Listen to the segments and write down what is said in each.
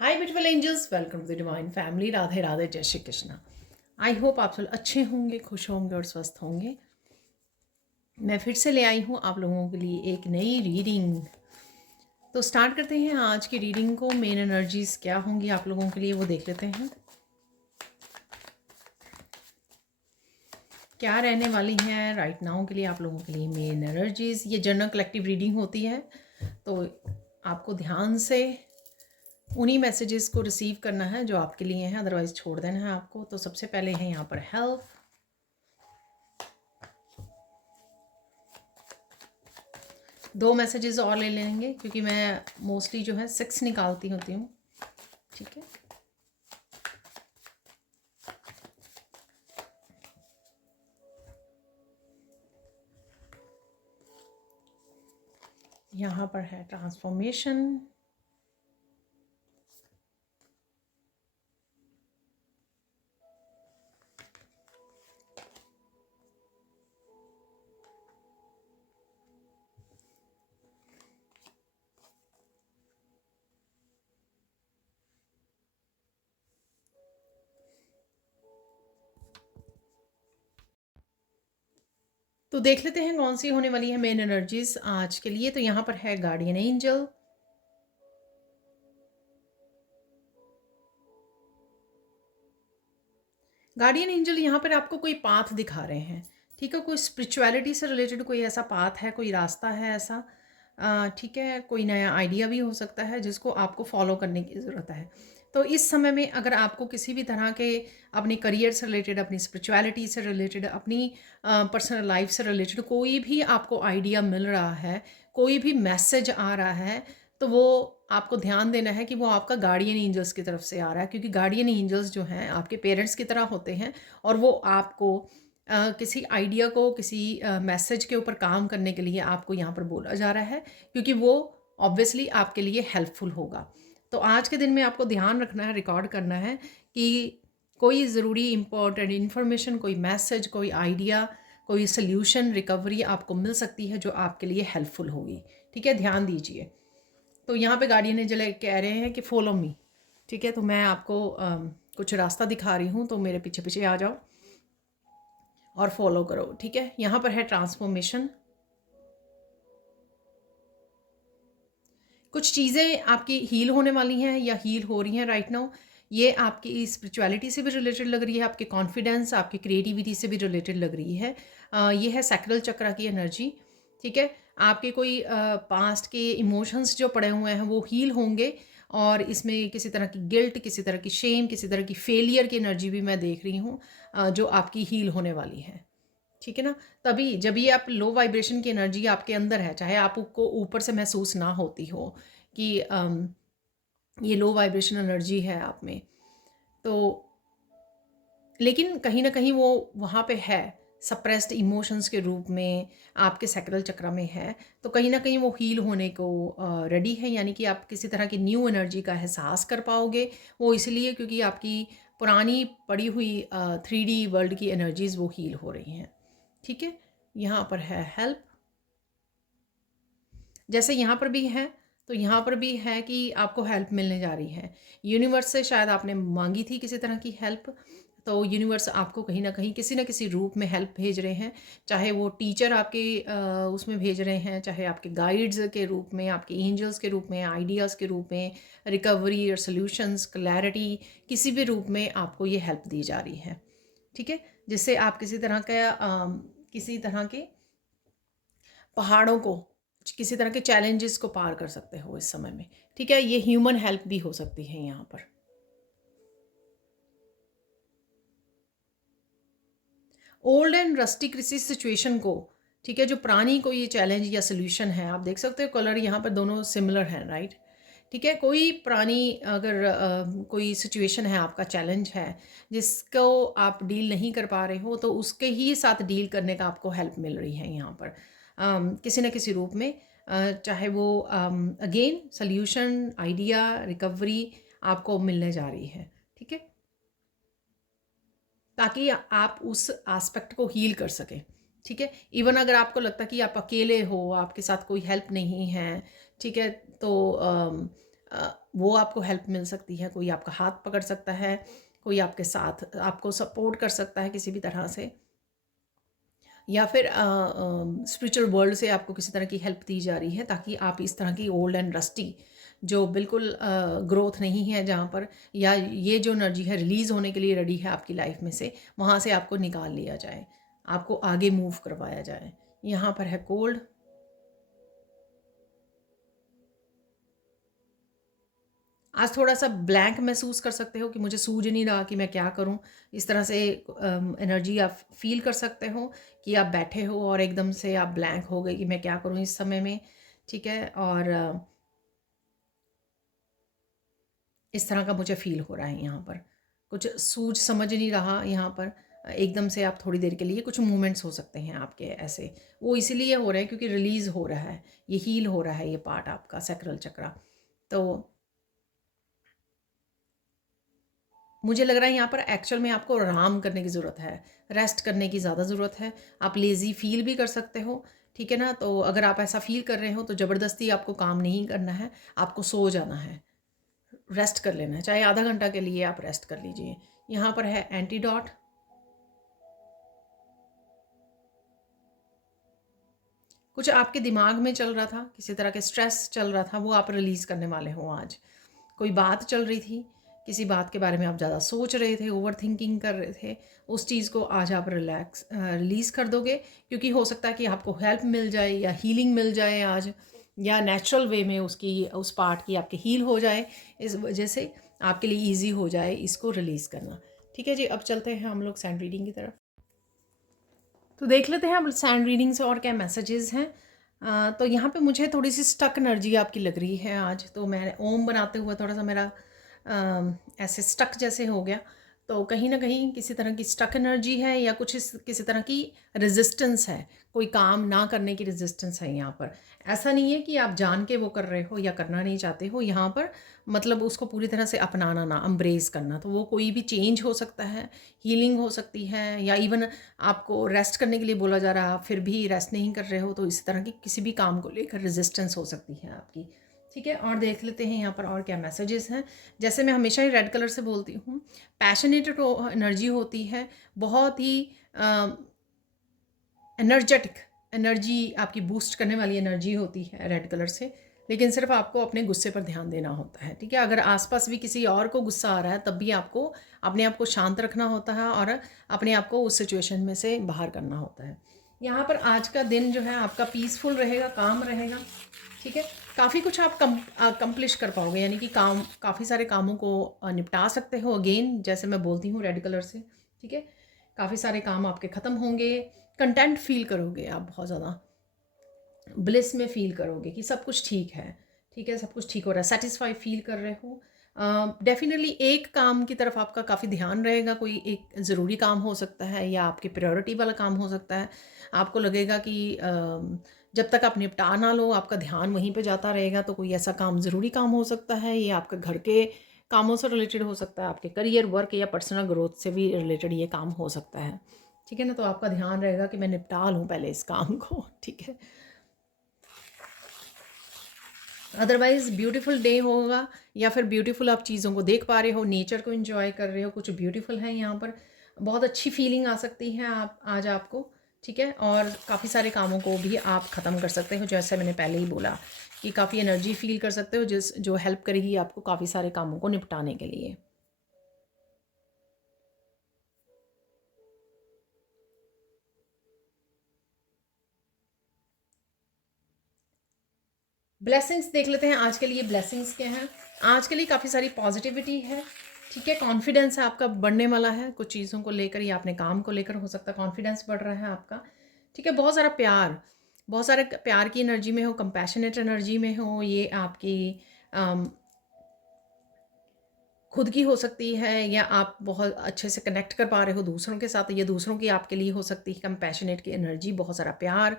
Hi beautiful angels, welcome to the divine family. Radhe Radhe, जय Shri Krishna. I hope आप सब अच्छे होंगे, खुश होंगे और स्वस्थ होंगे। मैं फिर से ले आई हूँ आप लोगों के लिए एक नई रीडिंग। तो स्टार्ट करते हैं आज की रीडिंग को। मेन एनर्जीज क्या होंगी आप लोगों के लिए वो देख लेते हैं। क्या रहने वाली हैं राइट नाउ के लिए आप लोगों के लिए मेन एनर्जीज। ये जनरल कलेक्टिव रीडिंग होती है, तो आपको ध्यान से उन्हीं मैसेजेस को रिसीव करना है जो आपके लिए हैं, अदरवाइज छोड़ देना है आपको। तो सबसे पहले है यहाँ पर हेल्प। दो मैसेजेस और ले लेंगे क्योंकि मैं मोस्टली जो है 6 निकालती होती हूँ। ठीक है, यहाँ पर है ट्रांसफॉर्मेशन। तो देख लेते हैं कौन सी होने वाली है मेन एनर्जीज आज के लिए। तो यहाँ पर है गार्डियन एंजल, गार्डियन एंजल यहाँ पर आपको कोई पाथ दिखा रहे हैं। ठीक है, कोई स्पिरिचुअलिटी से रिलेटेड कोई ऐसा पाथ है, कोई रास्ता है ऐसा। ठीक है, कोई नया आइडिया भी हो सकता है जिसको आपको फॉलो करने की ज़रूरत है। तो इस समय में अगर आपको किसी भी तरह के अपने करियर से रिलेटेड, अपनी स्पिरिचुअलिटी से रिलेटेड, अपनी पर्सनल लाइफ से रिलेटेड कोई भी आपको आइडिया मिल रहा है, कोई भी मैसेज आ रहा है, तो वो आपको ध्यान देना है कि वो आपका गार्डियन एंजल्स की तरफ से आ रहा है। क्योंकि गार्डियन एंजल्स जो हैं आपके पेरेंट्स की तरह होते हैं और वो आपको किसी आइडिया को, किसी मैसेज के ऊपर काम करने के लिए आपको यहाँ पर बोला जा रहा है, क्योंकि वो ऑब्वियसली आपके लिए हेल्पफुल होगा। तो आज के दिन में आपको ध्यान रखना है, रिकॉर्ड करना है कि कोई ज़रूरी इम्पोर्टेंट इन्फॉर्मेशन, कोई मैसेज, कोई आइडिया, कोई सोल्यूशन, रिकवरी आपको मिल सकती है जो आपके लिए हेल्पफुल होगी। ठीक है, ध्यान दीजिए। तो यहाँ पे गार्डियन एंजल कह रहे हैं कि फॉलो मी। ठीक है, तो मैं आपको कुछ रास्ता दिखा रही हूँ, तो मेरे पीछे पीछे आ जाओ और फॉलो करो। ठीक है, यहाँ पर है ट्रांसफॉर्मेशन। कुछ चीज़ें आपकी हील होने वाली हैं या हील हो रही हैं राइट नाउ। ये आपकी स्पिरिचुअलिटी से भी रिलेटेड लग रही है, आपके कॉन्फिडेंस, आपकी क्रिएटिविटी से भी रिलेटेड लग रही है। ये है सैक्रल चक्र की एनर्जी। ठीक है, आपके कोई पास्ट के इमोशंस जो पड़े हुए हैं वो हील होंगे, और इसमें किसी तरह की गिल्ट, किसी तरह की शेम, किसी तरह की फेलियर की एनर्जी भी मैं देख रही हूँ जो आपकी हील होने वाली है। ठीक है ना, तभी जब ये आप लो वाइब्रेशन की एनर्जी आपके अंदर है, चाहे आपको ऊपर से महसूस ना होती हो कि ये लो वाइब्रेशन एनर्जी है आप में, तो लेकिन कहीं ना कहीं वो वहाँ पे है, सप्रेस्ड इमोशंस के रूप में आपके सैक्रल चक्र में है। तो कहीं ना कहीं वो हील होने को रेडी है, यानी कि आप किसी तरह की न्यू एनर्जी का एहसास कर पाओगे। वो इसलिए क्योंकि आपकी पुरानी पड़ी हुई 3D वर्ल्ड की एनर्जीज वो हील हो रही हैं। ठीक है, यहाँ पर है हेल्प। जैसे यहाँ पर भी है, तो यहाँ पर भी है कि आपको हेल्प मिलने जा रही है। यूनिवर्स से शायद आपने मांगी थी किसी तरह की हेल्प, तो यूनिवर्स आपको कहीं ना कहीं किसी ना किसी रूप में हेल्प भेज रहे हैं। चाहे वो टीचर आपके उसमें भेज रहे हैं, चाहे आपके गाइड्स के रूप में, आपके एंजल्स के रूप में, आइडियाज़ के रूप में, रिकवरी और सॉल्यूशंस, क्लैरिटी, किसी भी रूप में आपको ये हेल्प दी जा रही है। ठीक है, जिससे आप किसी तरह के पहाड़ों को, किसी तरह के चैलेंजेस को पार कर सकते हो इस समय में। ठीक है, ये ह्यूमन हेल्प भी हो सकती है यहाँ पर। ओल्ड एंड रस्टी किसी सिचुएशन को, ठीक है, जो पुरानी कोई ये चैलेंज या सोल्यूशन है, आप देख सकते हो कलर यहाँ पर दोनों सिमिलर हैं राइट। ठीक है, कोई पुरानी अगर कोई सिचुएशन है, आपका चैलेंज है जिसको आप डील नहीं कर पा रहे हो, तो उसके ही साथ डील करने का आपको हेल्प मिल रही है यहाँ पर किसी न किसी रूप में। चाहे वो अगेन सल्यूशन, आइडिया, रिकवरी आपको मिलने जा रही है। ठीक है, ताकि आप उस एस्पेक्ट को हील कर सकें। ठीक है, इवन अगर आपको लगता है कि आप अकेले हो, आपके साथ कोई हेल्प नहीं है, ठीक है, तो वो आपको हेल्प मिल सकती है। कोई आपका हाथ पकड़ सकता है, कोई आपके साथ आपको सपोर्ट कर सकता है किसी भी तरह से, या फिर स्पिरिचुअल वर्ल्ड से आपको किसी तरह की हेल्प दी जा रही है ताकि आप इस तरह की ओल्ड एंड रस्टी जो बिल्कुल ग्रोथ नहीं है जहाँ पर, या ये जो एनर्जी है रिलीज़ होने के लिए रेडी है आपकी लाइफ में से, वहाँ से आपको निकाल लिया जाए, आपको आगे मूव करवाया जाए। यहाँ पर है कोल्ड। आज थोड़ा सा ब्लैंक महसूस कर सकते हो कि मुझे सूझ नहीं रहा कि मैं क्या करूं, इस तरह से एनर्जी आप फील कर सकते हो कि आप बैठे हो और एकदम से आप ब्लैंक हो गए कि मैं क्या करूं इस समय में। ठीक है, और इस तरह का मुझे फील हो रहा है यहाँ पर, कुछ सूझ समझ नहीं रहा यहाँ पर। एकदम से आप थोड़ी देर के लिए कुछ मूवमेंट्स हो सकते हैं आपके ऐसे, वो इसीलिए हो रहे हैं क्योंकि रिलीज़ हो रहा है, ये हील हो रहा है ये पार्ट आपका सैक्रल चक्रा। तो मुझे लग रहा है यहाँ पर एक्चुअल में आपको आराम करने की ज़रूरत है, रेस्ट करने की ज़्यादा ज़रूरत है। आप लेज़ी फील भी कर सकते हो, ठीक है ना। तो अगर आप ऐसा फील कर रहे हो तो ज़बरदस्ती आपको काम नहीं करना है, आपको सो जाना है, रेस्ट कर लेना है, चाहे आधा घंटा के लिए आप रेस्ट कर लीजिए। यहाँ पर है एंटीडॉट। कुछ आपके दिमाग में चल रहा था, किसी तरह के स्ट्रेस चल रहा था, वो आप रिलीज़ करने वाले हो आज। कोई बात चल रही थी, किसी बात के बारे में आप ज़्यादा सोच रहे थे, ओवर थिंकिंग कर रहे थे, उस चीज़ को आज आप रिलीज़ कर दोगे, क्योंकि हो सकता है कि आपको हेल्प मिल जाए या हीलिंग मिल जाए आज, या नेचुरल वे में उसकी उस पार्ट की आपके हील हो जाए, इस वजह से आपके लिए ईजी हो जाए इसको रिलीज़ करना। ठीक है जी, अब चलते हैं हम लोग सैंड रीडिंग की तरफ। तो देख लेते हैं हम सैंड रीडिंग से और क्या मैसेजेस हैं। तो यहाँ पे मुझे थोड़ी सी स्टक एनर्जी आपकी लग रही है आज, तो मैं ओम बनाते हुए थोड़ा सा मेरा ऐसे स्टक जैसे हो गया। तो कहीं ना कहीं किसी तरह की स्टक एनर्जी है, या कुछ किसी तरह की रेजिस्टेंस है, कोई काम ना करने की रेजिस्टेंस है यहाँ पर। ऐसा नहीं है कि आप जान के वो कर रहे हो या करना नहीं चाहते हो यहाँ पर, मतलब उसको पूरी तरह से अपनाना ना, एम्ब्रेस करना। तो वो कोई भी चेंज हो सकता है, हीलिंग हो सकती है, या इवन आपको रेस्ट करने के लिए बोला जा रहा है, फिर भी रेस्ट नहीं कर रहे हो, तो इस तरह की किसी भी काम को लेकर रेजिस्टेंस हो सकती है आपकी। ठीक है, और देख लेते हैं यहाँ पर और क्या मैसेजेस हैं। जैसे मैं हमेशा ही रेड कलर से बोलती हूँ, पैशनेटेड एनर्जी होती है, बहुत ही एनर्जेटिक एनर्जी, आपकी बूस्ट करने वाली एनर्जी होती है रेड कलर से। लेकिन सिर्फ आपको अपने गुस्से पर ध्यान देना होता है, ठीक है। अगर आसपास भी किसी और को गुस्सा आ रहा है तब भी आपको अपने आप को शांत रखना होता है और अपने आप को उस सिचुएशन में से बाहर करना होता है। यहाँ पर आज का दिन जो है आपका पीसफुल रहेगा, काम रहेगा, ठीक है। काफ़ी कुछ आप कंप्लिश कर पाओगे, यानी कि काम, काफ़ी सारे कामों को निपटा सकते हो। अगेन जैसे मैं बोलती हूँ रेड कलर से, ठीक है, काफ़ी सारे काम आपके ख़त्म होंगे, कंटेंट फील करोगे आप, बहुत ज़्यादा ब्लिस में फील करोगे कि सब कुछ ठीक है, ठीक है, सब कुछ ठीक हो रहा है, सेटिस्फाई फील कर रहे हो। डेफिनेटली एक काम की तरफ आपका काफ़ी ध्यान रहेगा, कोई एक ज़रूरी काम हो सकता है या आपकी प्रायोरिटी वाला काम हो सकता है। आपको लगेगा कि जब तक आप निपटा ना लो आपका ध्यान वहीं पे जाता रहेगा, तो कोई ऐसा काम ज़रूरी काम हो सकता है, ये आपके घर के कामों से रिलेटेड हो सकता है, आपके करियर, वर्क या पर्सनल ग्रोथ से भी रिलेटेड ये काम हो सकता है, ठीक है ना। तो आपका ध्यान रहेगा कि मैं निपटा लूँ पहले इस काम को, ठीक है। अदरवाइज़ ब्यूटीफुल डे होगा, या फिर ब्यूटीफुल आप चीज़ों को देख पा रहे हो, नेचर को एंजॉय कर रहे हो, कुछ ब्यूटीफुल है यहाँ पर, बहुत अच्छी फीलिंग आ सकती है आप आज आपको, ठीक है। और काफ़ी सारे कामों को भी आप ख़त्म कर सकते हो, जैसे मैंने पहले ही बोला कि काफ़ी एनर्जी फील कर सकते हो जो हेल्प करेगी आपको काफ़ी सारे कामों को निपटाने के लिए। ब्लेसिंग्स देख लेते हैं आज के लिए, ब्लेसिंग्स क्या हैं आज के लिए। काफ़ी सारी पॉजिटिविटी है, ठीक है, कॉन्फिडेंस आपका बढ़ने वाला है, कुछ चीज़ों को लेकर या अपने काम को लेकर हो सकता है कॉन्फिडेंस बढ़ रहा है आपका, ठीक है। बहुत सारा प्यार, बहुत सारे प्यार की एनर्जी में हो, कंपैशनेट एनर्जी में हो, ये आपकी खुद की हो सकती है, या आप बहुत अच्छे से कनेक्ट कर पा रहे हो दूसरों के साथ, या दूसरों की आपके लिए हो सकती है कंपैशनेट की एनर्जी, बहुत सारा प्यार।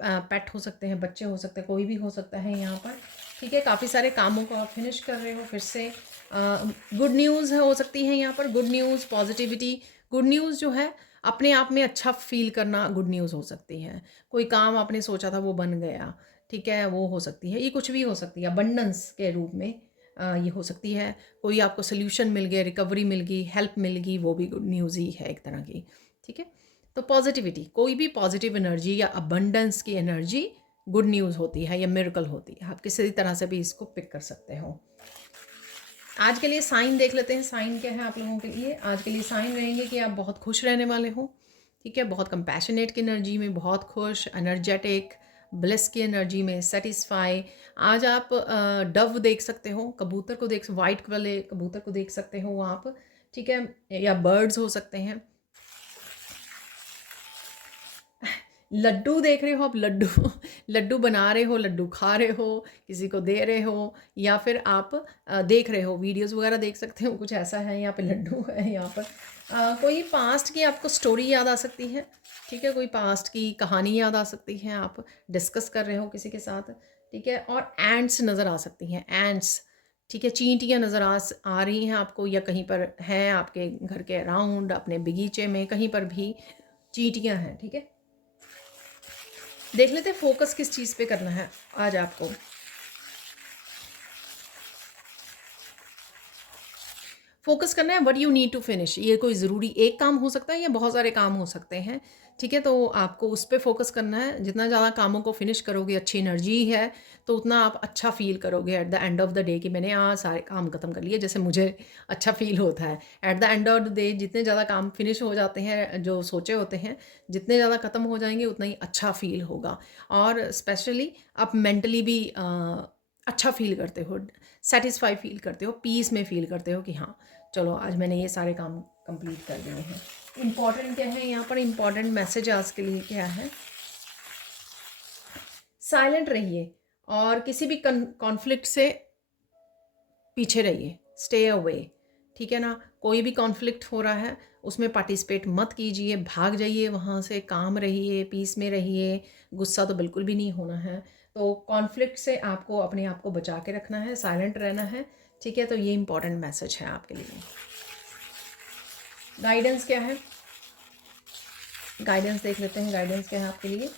पेट हो सकते हैं, बच्चे हो सकते हैं, कोई भी हो सकता है यहाँ पर, ठीक है। काफ़ी सारे कामों को आप फिनिश कर रहे हो फिर से। गुड न्यूज़ हो सकती है यहाँ पर, good news, positivity. Good news जो है अपने आप में अच्छा फील करना गुड न्यूज़ हो सकती है। कोई काम आपने सोचा था वो बन गया, ठीक है, वो हो सकती है, ये कुछ भी हो सकती है, अबंडेंस के रूप में ये हो सकती है। कोई आपको सोल्यूशन मिल गया, रिकवरी मिल गई, हेल्प मिल गई, वो भी गुड न्यूज़ ही है एक तरह की, ठीक है। तो पॉजिटिविटी, कोई भी पॉजिटिव एनर्जी या अबंडेंस की एनर्जी गुड न्यूज़ होती है या मिरेकल होती है। आप किसी तरह से भी इसको पिक कर सकते हो। आज के लिए साइन देख लेते हैं, साइन क्या है आप लोगों के लिए। आज के लिए साइन रहेंगे कि आप बहुत खुश रहने वाले हो, ठीक है, बहुत कंपैशनेट की एनर्जी में, बहुत खुश, एनर्जेटिक, ब्लेस की एनर्जी में, सेटिस्फाई। आज आप डव देख सकते हो, कबूतर को देख, वाइट वाले कबूतर को देख सकते हो आप, ठीक है, या बर्ड्स हो सकते हैं। लड्डू देख रहे हो आप, लड्डू लड्डू बना रहे हो, लड्डू खा रहे हो, किसी को दे रहे हो, या फिर आप देख रहे हो, वीडियोस वगैरह देख सकते हो, कुछ ऐसा है। यहाँ पे लड्डू है, यहाँ पर कोई पास्ट की आपको स्टोरी याद आ सकती है, ठीक है, कोई पास्ट की कहानी याद आ सकती है, आप डिस्कस कर रहे हो किसी के साथ, ठीक है। और एंट्स नज़र आ सकती हैं, एंट्स, ठीक है, चींटियाँ नज़र आ रही हैं आपको, या कहीं पर हैं आपके घर के अराउंड, अपने बगीचे में, कहीं पर भी चींटियाँ हैं, ठीक है। देख लेते हैं फोकस किस चीज़ पे करना है आज आपको। फोकस करना है what you need to finish. ये कोई ज़रूरी एक काम हो सकता है या बहुत सारे काम हो सकते हैं, ठीक है। तो आपको उस पे फोकस करना है। जितना ज़्यादा कामों को फिनिश करोगे, अच्छी एनर्जी है, तो उतना आप अच्छा फील करोगे at the end of the day कि मैंने आज सारे काम खत्म कर लिए, जैसे मुझे अच्छा फील होता है at the end of the day. जितने ज़्यादा काम फिनिश हो जाते हैं, जो सोचे होते हैं, जितने ज़्यादा ख़त्म हो जाएंगे, उतना ही अच्छा फील होगा। और स्पेशली आप मेंटली भी अच्छा फील करते हो, सेटिस्फाई फील करते हो, पीस में फील करते हो कि हाँ चलो आज मैंने ये सारे काम कंप्लीट कर दिए हैं। इम्पॉर्टेंट क्या है यहाँ पर, इम्पॉर्टेंट मैसेज आज के लिए क्या है, साइलेंट रहिए और किसी भी कॉन्फ्लिक्ट से पीछे रहिए, स्टे अवे, ठीक है ना। कोई भी कॉन्फ्लिक्ट हो रहा है उसमें पार्टिसिपेट मत कीजिए, भाग जाइए वहाँ से, काम रहिए, पीस में रहिए, गुस्सा तो बिल्कुल भी नहीं होना है। तो कॉन्फ्लिक्ट से आपको अपने आप को बचा के रखना है, साइलेंट रहना है, ठीक है। तो ये इंपॉर्टेंट मैसेज है आपके लिए। गाइडेंस क्या है, गाइडेंस देख लेते हैं, गाइडेंस क्या है आपके लिए।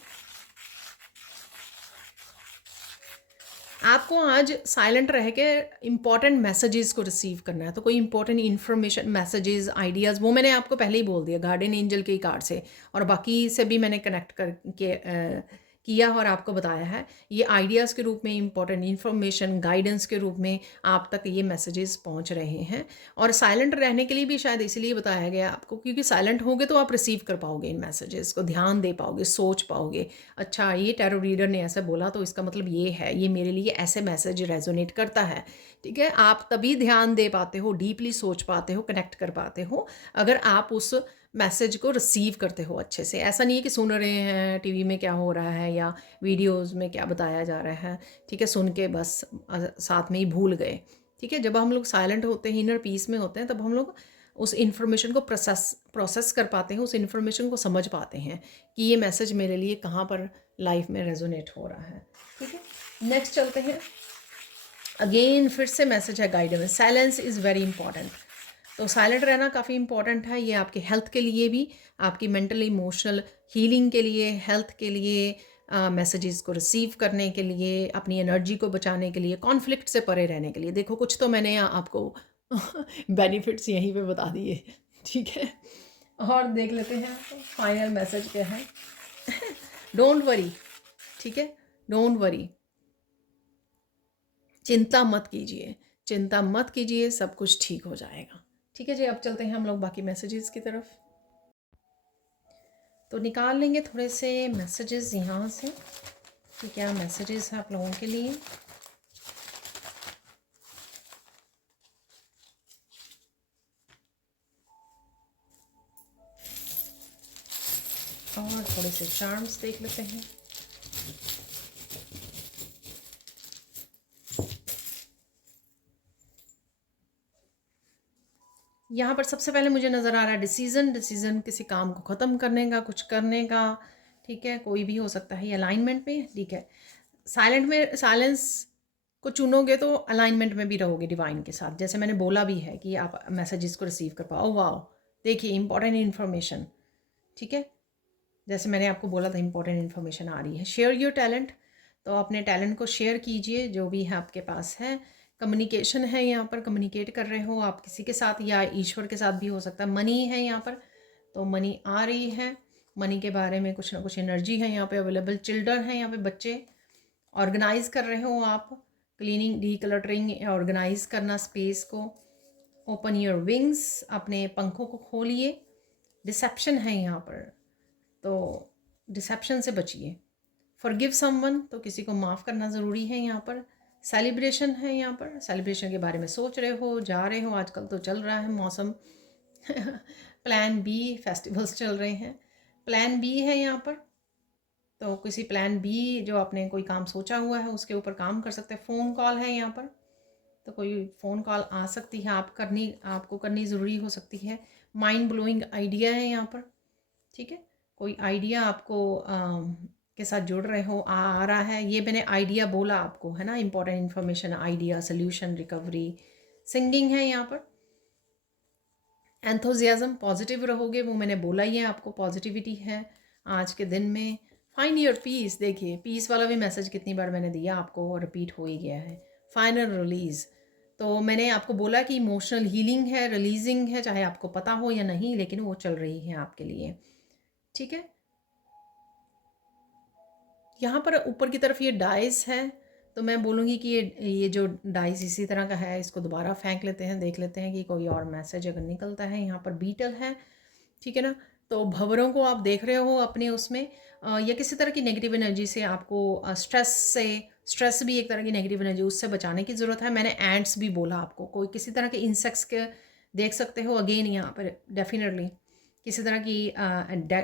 आपको आज साइलेंट रह के इम्पॉर्टेंट मैसेजेस को रिसीव करना है। तो कोई इंपॉर्टेंट इन्फॉर्मेशन, मैसेजेस, आइडियाज़, वो मैंने आपको पहले ही बोल दिया गार्डियन एंजल के कार्ड से, और बाकी से भी मैंने कनेक्ट करके किया और आपको बताया है। ये आइडियाज़ के रूप में, इंपॉर्टेंट इन्फॉर्मेशन, गाइडेंस के रूप में आप तक ये मैसेजेस पहुंच रहे हैं। और साइलेंट रहने के लिए भी शायद इसलिए बताया गया आपको, क्योंकि साइलेंट होगे तो आप रिसीव कर पाओगे इन मैसेजेस को, ध्यान दे पाओगे, सोच पाओगे, अच्छा ये टैरो रीडर ने ऐसे बोला तो इसका मतलब ये है, ये मेरे लिए ऐसे मैसेज रेजोनेट करता है, ठीक है। आप तभी ध्यान दे पाते हो, डीपली सोच पाते हो, कनेक्ट कर पाते हो, अगर आप उस मैसेज को रिसीव करते हो अच्छे से। ऐसा नहीं है कि सुन रहे हैं टीवी में क्या हो रहा है या वीडियोस में क्या बताया जा रहा है, ठीक है, सुन के बस साथ में ही भूल गए, ठीक है। जब हम लोग साइलेंट होते हैं, इनर पीस में होते हैं, तब हम लोग उस इन्फॉर्मेशन को प्रोसेस कर पाते हैं, उस इन्फॉर्मेशन को समझ पाते हैं कि ये मैसेज मेरे लिए कहाँ पर लाइफ में रेजोनेट हो रहा है, ठीक है। नेक्स्ट चलते हैं। अगेन फिर से मैसेज है guidance, silence is very important. तो साइलेंट रहना काफ़ी इंपॉर्टेंट है, ये आपके हेल्थ के लिए भी, आपकी मेंटल इमोशनल हीलिंग के लिए, हेल्थ के लिए, मैसेजेस को रिसीव करने के लिए, अपनी एनर्जी को बचाने के लिए, कॉन्फ्लिक्ट से परे रहने के लिए। देखो कुछ तो मैंने आपको बेनिफिट्स यहीं पे बता दिए, ठीक है। और देख लेते हैं फाइनल मैसेज क्या है। डोंट वरी, ठीक है, डोंट वरी, चिंता मत कीजिए, चिंता मत कीजिए, सब कुछ ठीक हो जाएगा, ठीक है जी। अब चलते हैं हम लोग बाकी मैसेजेस की तरफ। तो निकाल लेंगे थोड़े से मैसेजेस यहाँ से कि क्या मैसेजेस हैं आप लोगों के लिए। और थोड़े से चार्म्स देख लेते हैं। यहाँ पर सबसे पहले मुझे नज़र आ रहा है डिसीज़न, डिसीज़न किसी काम को ख़त्म करने का, कुछ करने का, ठीक है, कोई भी हो सकता है, ये अलाइनमेंट में, ठीक है। साइलेंट में, साइलेंस को चुनोगे तो अलाइनमेंट में भी रहोगे डिवाइन के साथ, जैसे मैंने बोला भी है कि आप मैसेजेस को रिसीव कर पाओ। वाओ, देखिए इंपॉर्टेंट इन्फॉर्मेशन, ठीक है, जैसे मैंने आपको बोला था इंपॉर्टेंट इन्फॉर्मेशन आ रही है। शेयर योर टैलेंट, तो अपने टैलेंट को शेयर कीजिए, जो भी है आपके पास है। कम्युनिकेशन है यहाँ पर, कम्युनिकेट कर रहे हो आप किसी के साथ या ईश्वर के साथ भी हो सकता है। मनी है यहाँ पर, तो मनी आ रही है, मनी के बारे में कुछ ना कुछ एनर्जी है यहाँ पे अवेलेबल। चिल्ड्रन है यहाँ पे, बच्चे। ऑर्गेनाइज कर रहे हो आप, क्लीनिंग, डीक्लटरिंग, ऑर्गेनाइज करना स्पेस को। ओपन योर विंग्स, अपने पंखों को खोलिए। डिसेप्शन है यहाँ पर, तो डिसेप्शन से बचिए। फॉरगिव समवन, तो किसी को माफ़ करना ज़रूरी है यहाँ पर। सेलिब्रेशन है यहाँ पर, सेलिब्रेशन के बारे में सोच रहे हो, जा रहे हो, आजकल तो चल रहा है मौसम प्लान बी, फेस्टिवल्स चल रहे हैं। प्लान बी है यहाँ पर, तो किसी प्लान बी जो आपने कोई काम सोचा हुआ है उसके ऊपर काम कर सकते हैं। फ़ोन कॉल है यहाँ पर, तो कोई फ़ोन कॉल आ सकती है, आपको करनी ज़रूरी हो सकती है। माइंड ब्लोइंग आइडिया है यहाँ पर, ठीक है। कोई आइडिया आपको के साथ जुड़ रहे हो, आ रहा है। ये मैंने आइडिया बोला आपको, है ना, important information, idea, solution, recovery. Singing है यहाँ पर। एंथुजियाज्म, पॉजिटिव रहोगे, वो मैंने बोला ही है आपको, पॉजिटिविटी है आज के दिन में। फाइंड योर पीस, देखिए पीस वाला भी मैसेज कितनी बार मैंने दिया आपको, रिपीट हो ही गया है। फाइनल रिलीज़, तो मैंने आपको बोला कि इमोशनल हीलिंग है, रिलीजिंग है, चाहे आपको पता हो या नहीं, लेकिन वो चल रही है आपके लिए, ठीक है। यहाँ पर ऊपर की तरफ ये डाइस है, तो मैं बोलूँगी कि ये जो डाइस इसी तरह का है, इसको दोबारा फेंक लेते हैं, देख लेते हैं कि कोई और मैसेज अगर निकलता है। यहाँ पर बीटल है, ठीक है ना। तो भंवरों को आप देख रहे हो अपने उसमें, या किसी तरह की नेगेटिव एनर्जी से आपको, स्ट्रेस भी एक तरह की नेगेटिव एनर्जी, उससे बचाने की ज़रूरत है। मैंने एंट्स भी बोला आपको, कोई किसी तरह के इंसेक्ट्स के देख सकते हो। अगेन यहाँ पर डेफिनेटली किसी तरह की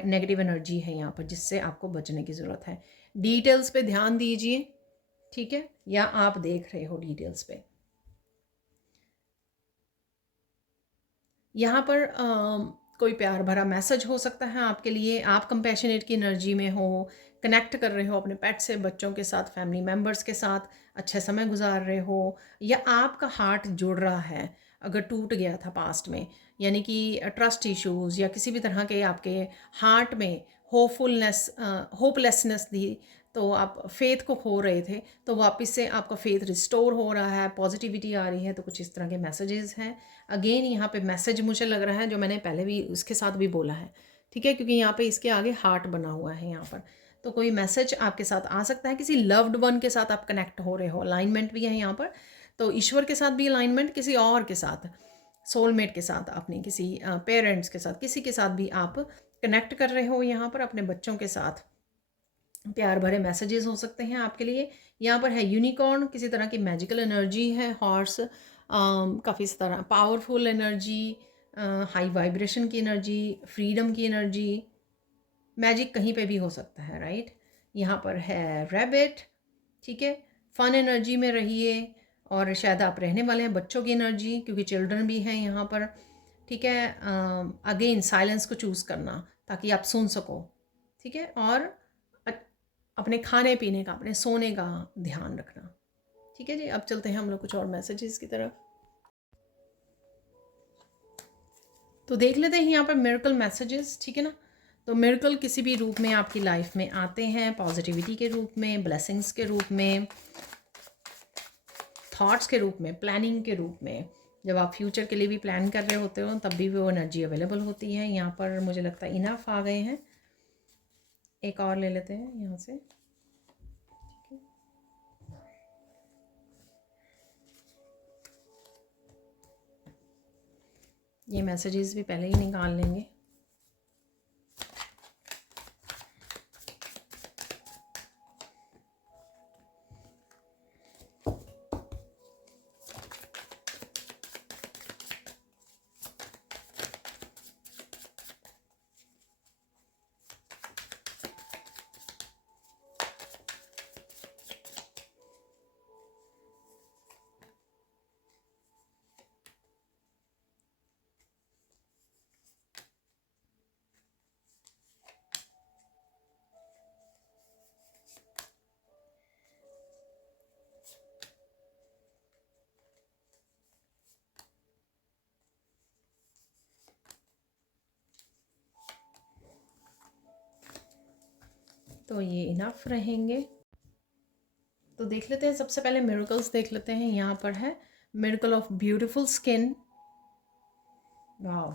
नेगेटिव एनर्जी है यहाँ पर, जिससे आपको बचने की ज़रूरत है। डिटेल्स पे ध्यान दीजिए, ठीक है, या आप देख रहे हो डिटेल्स पे। यहाँ पर कोई प्यार भरा मैसेज हो सकता है आपके लिए। आप कंपैशनेट की एनर्जी में हो, कनेक्ट कर रहे हो अपने पेट से, बच्चों के साथ, फैमिली मेम्बर्स के साथ अच्छा समय गुजार रहे हो, या आपका हार्ट जुड़ रहा है अगर टूट गया था पास्ट में, यानी कि ट्रस्ट इश्यूज़ या किसी भी तरह के आपके हार्ट में होपलेसनेस थी, तो आप फेथ को खो रहे थे, तो वापस से आपका फेथ रिस्टोर हो रहा है, पॉजिटिविटी आ रही है। तो कुछ इस तरह के मैसेजेस हैं। अगेन यहाँ पे मैसेज मुझे लग रहा है जो मैंने पहले भी उसके साथ भी बोला है, ठीक है, क्योंकि यहाँ पे इसके आगे हार्ट बना हुआ है यहाँ पर। तो कोई मैसेज आपके साथ आ सकता है, किसी लव्ड वन के साथ आप कनेक्ट हो रहे हो, अलाइनमेंट भी है यहाँ पर। तो ईश्वर के साथ भी अलाइनमेंट, किसी और के साथ, सोलमेट के साथ, अपने किसी पेरेंट्स के साथ, किसी के साथ भी आप कनेक्ट कर रहे हो यहाँ पर। अपने बच्चों के साथ प्यार भरे मैसेजेस हो सकते हैं आपके लिए। यहाँ पर है यूनिकॉर्न, किसी तरह की मैजिकल एनर्जी है। हॉर्स, काफ़ी इस तरह पावरफुल एनर्जी, हाई वाइब्रेशन की एनर्जी, फ्रीडम की एनर्जी। मैजिक कहीं पे भी हो सकता है, राइट। यहाँ पर है रैबिट, ठीक है। फन एनर्जी में रहिए, और शायद आप रहने वाले हैं बच्चों की एनर्जी, क्योंकि चिल्ड्रन भी हैं यहाँ पर, ठीक है। अगेन साइलेंस को चूज़ करना ताकि आप सुन सको, ठीक है। और अपने खाने पीने का, अपने सोने का ध्यान रखना, ठीक है जी। अब चलते हैं हम लोग कुछ और मैसेजेस की तरफ। तो देख लेते हैं यहाँ पर मिरेकल मैसेजेस, ठीक है ना। तो मिरेकल किसी भी रूप में आपकी लाइफ में आते हैं, पॉजिटिविटी के रूप में, ब्लेसिंग्स के रूप में, थॉट्स के रूप में, प्लानिंग के रूप में। जब आप फ्यूचर के लिए भी प्लान कर रहे होते हो तब भी वो एनर्जी अवेलेबल होती है। यहाँ पर मुझे लगता है इनफ आ गए हैं, एक और ले लेते हैं यहाँ से। ये मैसेजेस भी पहले ही निकाल लेंगे। तो ये इनफ रहेंगे। तो देख लेते हैं, सबसे पहले मिरेकल्स देख लेते हैं। यहाँ पर है miracle of beautiful skin, wow.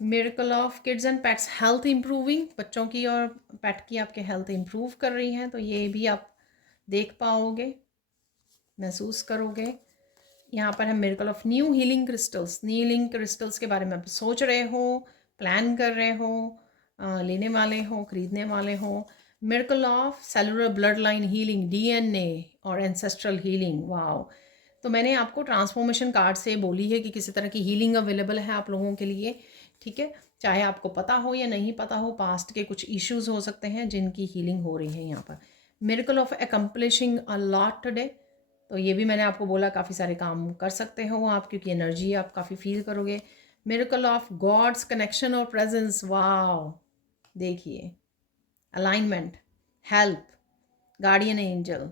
Miracle of kids and pets health improving, बच्चों की और पेट की आपके हेल्थ इम्प्रूव कर रही हैं, तो ये भी आप देख पाओगे, महसूस करोगे। यहाँ पर है miracle of new healing crystals, healing crystals के बारे में आप सोच रहे हो, प्लान कर रहे हो, लेने वाले हो, खरीदने वाले हो। Miracle of cellular blood line healing, DNA और एंसेस्ट्रल हीलिंग, वाओ। तो मैंने आपको ट्रांसफॉर्मेशन कार्ड से बोली है कि किसी तरह की हीलिंग अवेलेबल है आप लोगों के लिए, ठीक है। चाहे आपको पता हो या नहीं पता हो, पास्ट के कुछ इश्यूज हो सकते हैं जिनकी हीलिंग हो रही है यहाँ पर। Miracle of accomplishing a lot today, तो ये भी मैंने आपको बोला काफ़ी सारे काम कर सकते हो आप, क्योंकि एनर्जी आप काफ़ी फील करोगे। मिरेकल ऑफ गॉड्स कनेक्शन और प्रेजेंस, वाओ। देखिए अलाइनमेंट, हेल्प, गार्डियन एंजल,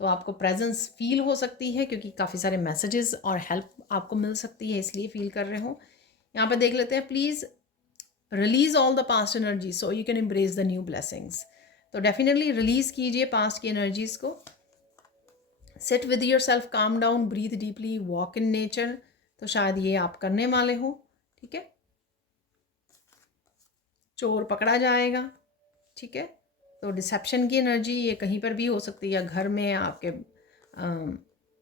तो आपको प्रेजेंस फील हो सकती है क्योंकि काफ़ी सारे मैसेजेस और हेल्प आपको मिल सकती है, इसलिए फील कर रहे हो। यहाँ पे देख लेते हैं, please release all the past energy so you can embrace the new blessings. तो डेफिनेटली रिलीज कीजिए पास्ट की एनर्जीज को। Sit with yourself, calm down, breathe deeply, walk in nature, तो शायद ये आप करने वाले हो, ठीक है। चोर पकड़ा जाएगा, ठीक है। तो डिसेप्शन की एनर्जी ये कहीं पर भी हो सकती है, या घर में, आपके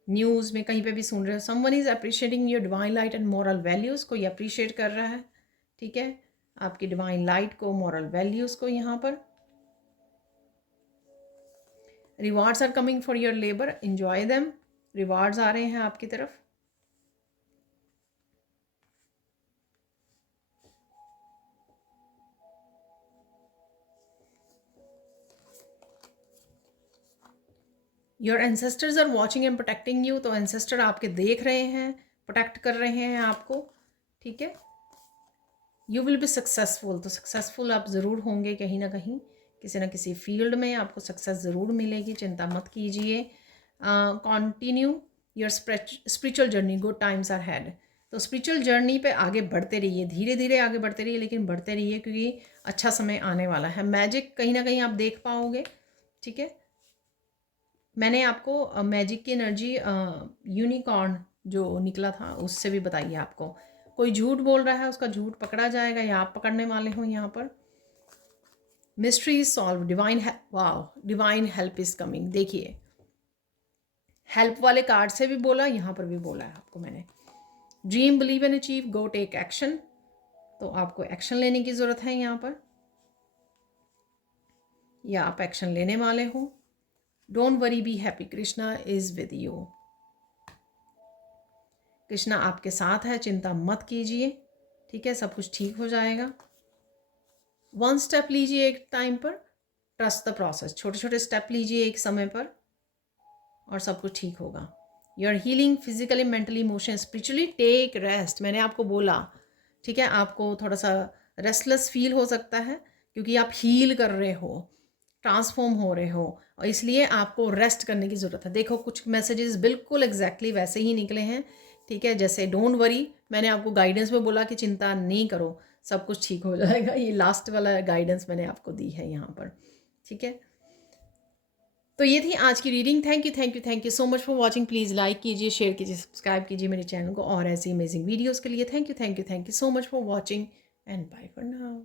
न्यूज़ में, कहीं पे भी सुन रहे हो। Someone is appreciating your divine light and moral values, को ये अप्रिशिएट कर रहा है, ठीक है, आपकी डिवाइन लाइट को, मॉरल वैल्यूज़ को। यहाँ पर rewards are coming for your labour, enjoy them, rewards आ रहे हैं आपकी तरफ। Your ancestors are watching and protecting you, तो एंसेस्टर आपके देख रहे हैं, प्रोटेक्ट कर रहे हैं आपको, ठीक है। यू विल बी सक्सेसफुल, तो सक्सेसफुल आप ज़रूर होंगे कहीं ना कहीं, किसी ना किसी फील्ड में आपको सक्सेस ज़रूर मिलेगी, चिंता मत कीजिए। Continue your spiritual journey, good times are had, तो स्पिरिचुअल जर्नी पे आगे बढ़ते रहिए, धीरे धीरे आगे बढ़ते रहिए, लेकिन बढ़ते रहिए क्योंकि अच्छा समय आने वाला है। मैजिक कहीं ना कहीं आप देख पाओगे, ठीक है। मैंने आपको मैजिक की एनर्जी यूनिकॉर्न जो निकला था उससे भी बताइए आपको। कोई झूठ बोल रहा है, उसका झूठ पकड़ा जाएगा या आप पकड़ने वाले हो। यहाँ पर mystery is solve, divine wow, divine help is coming. देखिए हेल्प वाले कार्ड से भी बोला, यहाँ पर भी बोला है आपको मैंने। Dream, believe and achieve, go take action, तो आपको एक्शन लेने की ज़रूरत है यहाँ पर, या आप एक्शन लेने वाले हो। Don't worry, be happy, Krishna is with you, Krishna आपके साथ है, चिंता मत कीजिए, ठीक है, सब कुछ ठीक हो जाएगा। वन स्टेप लीजिए एक टाइम पर, ट्रस्ट द प्रोसेस, छोटे छोटे स्टेप लीजिए एक समय पर और सब कुछ ठीक होगा। Your healing physically, mentally, emotion, spiritually, take rest, मैंने आपको बोला, ठीक है। आपको थोड़ा सा रेस्टलेस फील हो सकता है क्योंकि आप हील कर रहे हो, ट्रांसफॉर्म हो रहे हो, और इसलिए आपको रेस्ट करने की ज़रूरत है। देखो कुछ मैसेजेस बिल्कुल एग्जैक्टली वैसे ही निकले हैं, ठीक है। जैसे डोंट वरी, मैंने आपको गाइडेंस में बोला कि चिंता नहीं करो, सब कुछ ठीक हो जाएगा, ये लास्ट वाला गाइडेंस मैंने आपको दी है यहाँ पर, ठीक है। तो ये थी आज की reading. Thank you, thank you, thank you so much for watching. Please like कीजिए, शेयर कीजिए, सब्सक्राइब कीजिए मेरे चैनल को और ऐसी अमेजिंग वीडियोज़ के लिए। Thank you, thank you, thank you so much for watching and bye for now.